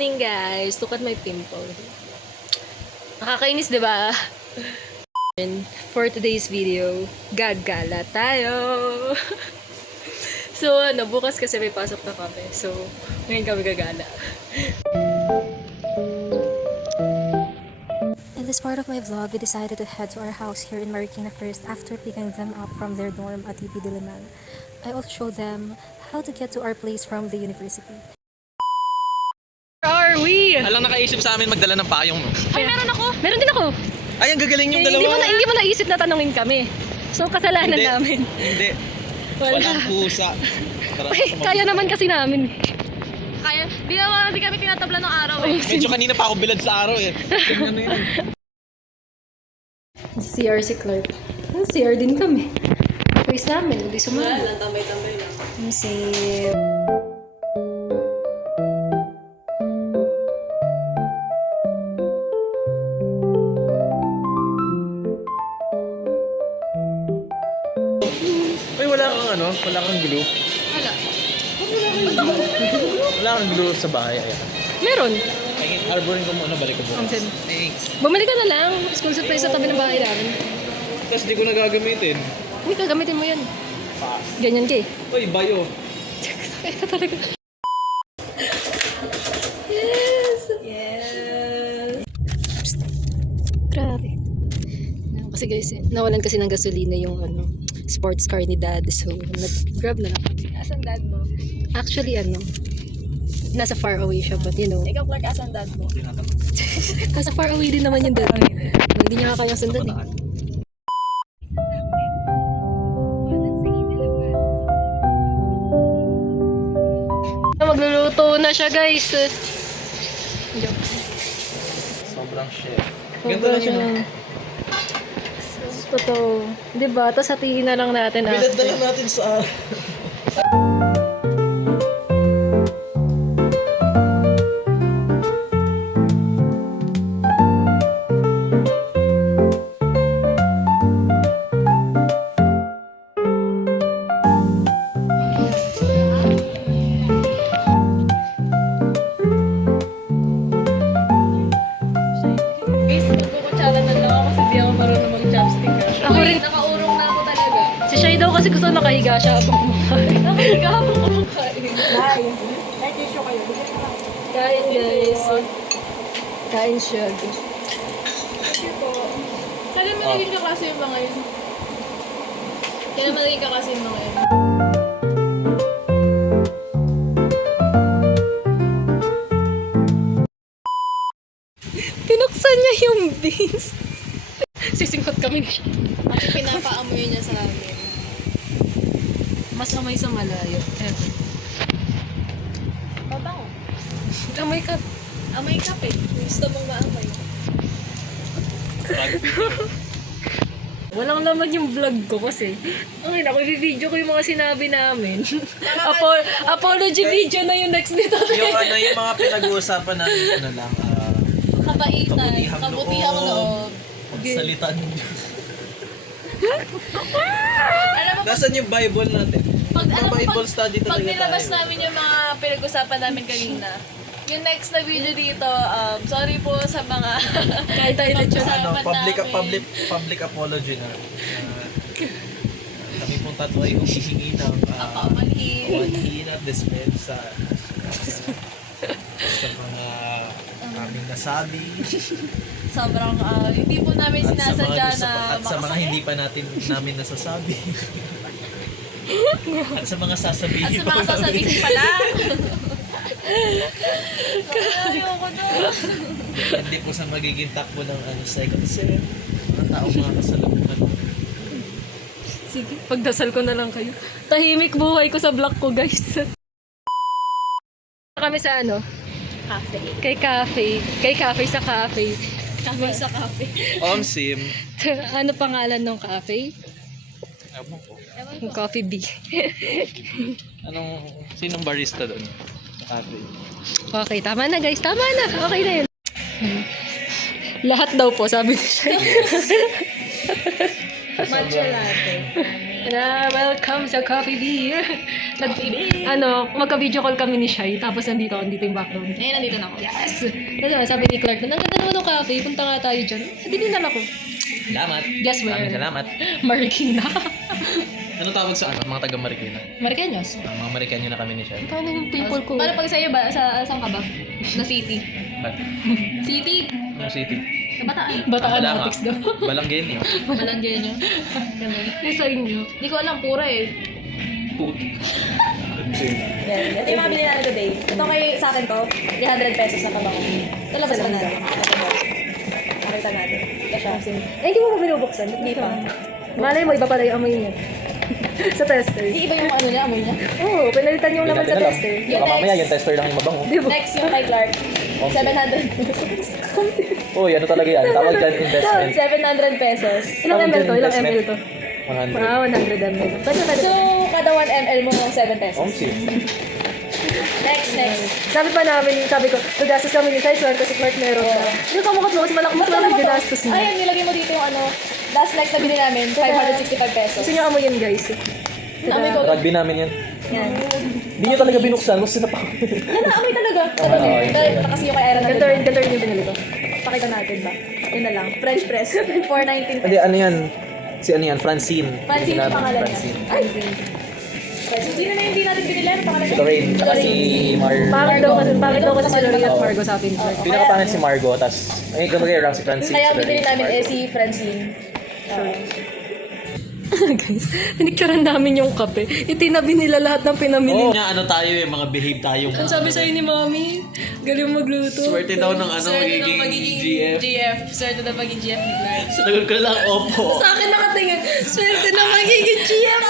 morning, guys. Look at my pimple. Nakakainis, di ba? For today's video, gagala tayo. So, bukas kasi may pasok na kami. So, ngayon kami gagala. In this part of my vlog, we decided to head to our house here in Marikina first after picking them up from their dorm at UP Diliman. I also showed them how to get to our place from the university. Where are we? Alang nakaisip sa amin magdala ng payong, no? Ay, meron ako. Meron din ako. Ay, ang gagaling yung dalawa. Hindi mo naisip na tanungin kami. So, kasalanan Hindi. namin. Hindi. Wala. Walang pusa. Ay, kaya naman kasi namin. Kaya, di kami tinatabla ng araw eh. Medyo kanina pa ako bilad sa araw eh. Tingnan na yan. CR si Clark. CR din kami. Quiz namin, hindi sumama. Wala, tambay-tambay lang. Si... Ay, wala kang glue. Wala. Wala kang glue sa bahay. Ayan. Meron. Ay, arborin ko muna, balik ko bukas. Amsen. Thanks. Bumalik ka na lang. School supplies sa tabi ng bahay namin. Tapos di ko na gagamitin. Uy, gagamitin mo yan. Pass. Ganyan kay. Uy, bayo. Sakay ka talaga. Yes! Yes! Grabe. Kasi guys, nawalan kasi ng gasolina yung sports car ni dad. So, nag-grab na lang kami. Asan dad mo? Actually, nasa far away siya. But you know, Ikaw, Clark, asan dad mo? nasa far away din naman yung dad. Hindi niya kayang sundan eh. Magluluto na siya, guys. Sobrang chef. Ganda na siya. Totoo. Diba? Tapos hatiin na lang natin Bilad na lang natin sa... Guys, magkukutsara na lang ako kasi di ako marunong mag-chopstick ka. Ako rin. Nakaurong na ako talaga. Si Shai daw kasi gusto nakahiga siya habang kumakain. Nakahiga habang kumakain. Kain, guys. Kain siya. Thank you po. Kailan mo naging kaklase yung mga yun? Kailan mo naging kaklase yung mga yun? Pinuksan niya yung beans. Sisingkot kami na siya. Kasi pinapaamoy niya sa amin. Mas amay sa malayo. Ewan. Mabango. Amay ka. Amay kape. Gusto mong maamay. Walang laman yung vlog ko kasi. Ay, naku, video ko yung mga sinabi namin. Apology video na yung next nito. yung mga pinag-uusapan natin, lang, Kabaitan. Kabutihang loob. Pagsalitaan ng Diyos. Alam mo, Nasaan yung Bible natin? Bible study pag talaga nilabas tayo. namin yung mga pinag-usapan namin kanina, yung next na video dito, sorry po sa mga Kahit tayo na siya. Public apology na. Kami pong tatlo ay humihingi ng manhin at dispensa sa mga aming nasabi sobrang hindi po namin sinasadya na at sa mga hindi pa namin nasasabi at sa mga sasabihin at sa mga sasabihin pa lang. Ayoko doon. hindi po sa magiging takbo ng second sem mga taong mga kasalamuhan. Sige, pagdasal ko na lang kayo. Tahimik buhay ko sa vlog ko, guys. Kami sa Cafe. Kay cafe sa cafe. Cafe sa cafe. Omsim. Ano pangalan ng cafe? Ewan ko. Yung Coffee Bee. Sinong barista doon? Cafe. Okay, tama na guys. Tama na. Okay na yun. Lahat daw po, sabi ko siya. Matcha latte. Na, welcome sa Coffee Bee. Magka-video call kami ni Shai, tapos nandito yung background. Ngayon, nandito na ako. Yes! Kasi sabi ni Clark, ang ganda naman ng cafe, punta nga tayo dyan. Dinilan ako. Salamat. Guess where? Maraming salamat. Marikina. Anong tawag sa mga taga Marikina? Marikenyos. Mga Marikenyo na kami ni Shai. Paano yung people ko? Paano pag sa'yo ba? Saan ka ba? Na city? Ba't? City? Anong city? Sa Bataan. Bataan Balanga. Natics daw. Balanggen eh. Walang ganyan. Ganun. Yung sa inyo. Hindi ko alam, pura eh. Puti. Yan. Ito yung mga binili natin today. Ito sa akin to, 300 pesos na tabango. Ito labas pa natin. Pakita natin. Ito siya. Eh, hindi mo ba binubuksan? Hindi pa. Malay mo, iba pala yung amoy niya. Sa tester. Hindi iba yung ano niya, amoy niya. Oo, pinalitan yung laman sa tester. Yung Mamaya next, yung tester lang yung mabango. Di ba? next yung kay Clark. 700 pesos. Uy, ano talaga yan? Tawag dyan investment. 700 pesos. Ilang Tawag ml dyan to? Ilang investment. ml to? 100. Ah, 100 ml. Pwede, pwede. So, kada 1 ml mo 7 pesos. Omsi. Next. Sabi pa namin, sabi ko, gagastos kami ni Shai, swerte si Clark meron na. Hindi ko makot mo kasi mas malaki gagastos niya. Ayun, nilagay mo dito yung ano. Last next na binili namin, 565 pesos. Gusto niyo amoy yun, guys. Naamoy ko. Rugby namin yan. Yan. Hindi nyo talaga binuksan. Mas sinapak. Yan, naamoy talaga. okay. Ito kasi yung kay Aaron na Ganito rin yung binili ko. Pakita natin ba? Yun na lang. French press. 419 Hindi, ano yan? Si ano yan? Francine. Francine yung pangalan niya. Francine. Ay! Sino na yung hindi natin binili? Ano pangalan niya? Lorraine. Saka si Pangit daw kasi si Lorraine at Margo sa atin. Clark. Pinakapangit si Margo, tas ay kamagayarang si Francine. Kaya si binili Lorraine, namin si eh Margo. si Francine. Guys, pinicturean namin yung kape. Itinabi nila lahat ng pinamili. Oo. Ano tayo eh, mga behave tayo. Ang sabi sa'yo ni Mami, galing magluto. Swerte daw ng ano, magiging GF. GF. Swerte na magiging GF ni Clark. Sinagot ko lang, opo. Sa akin nakatingin, swerte na magiging GM.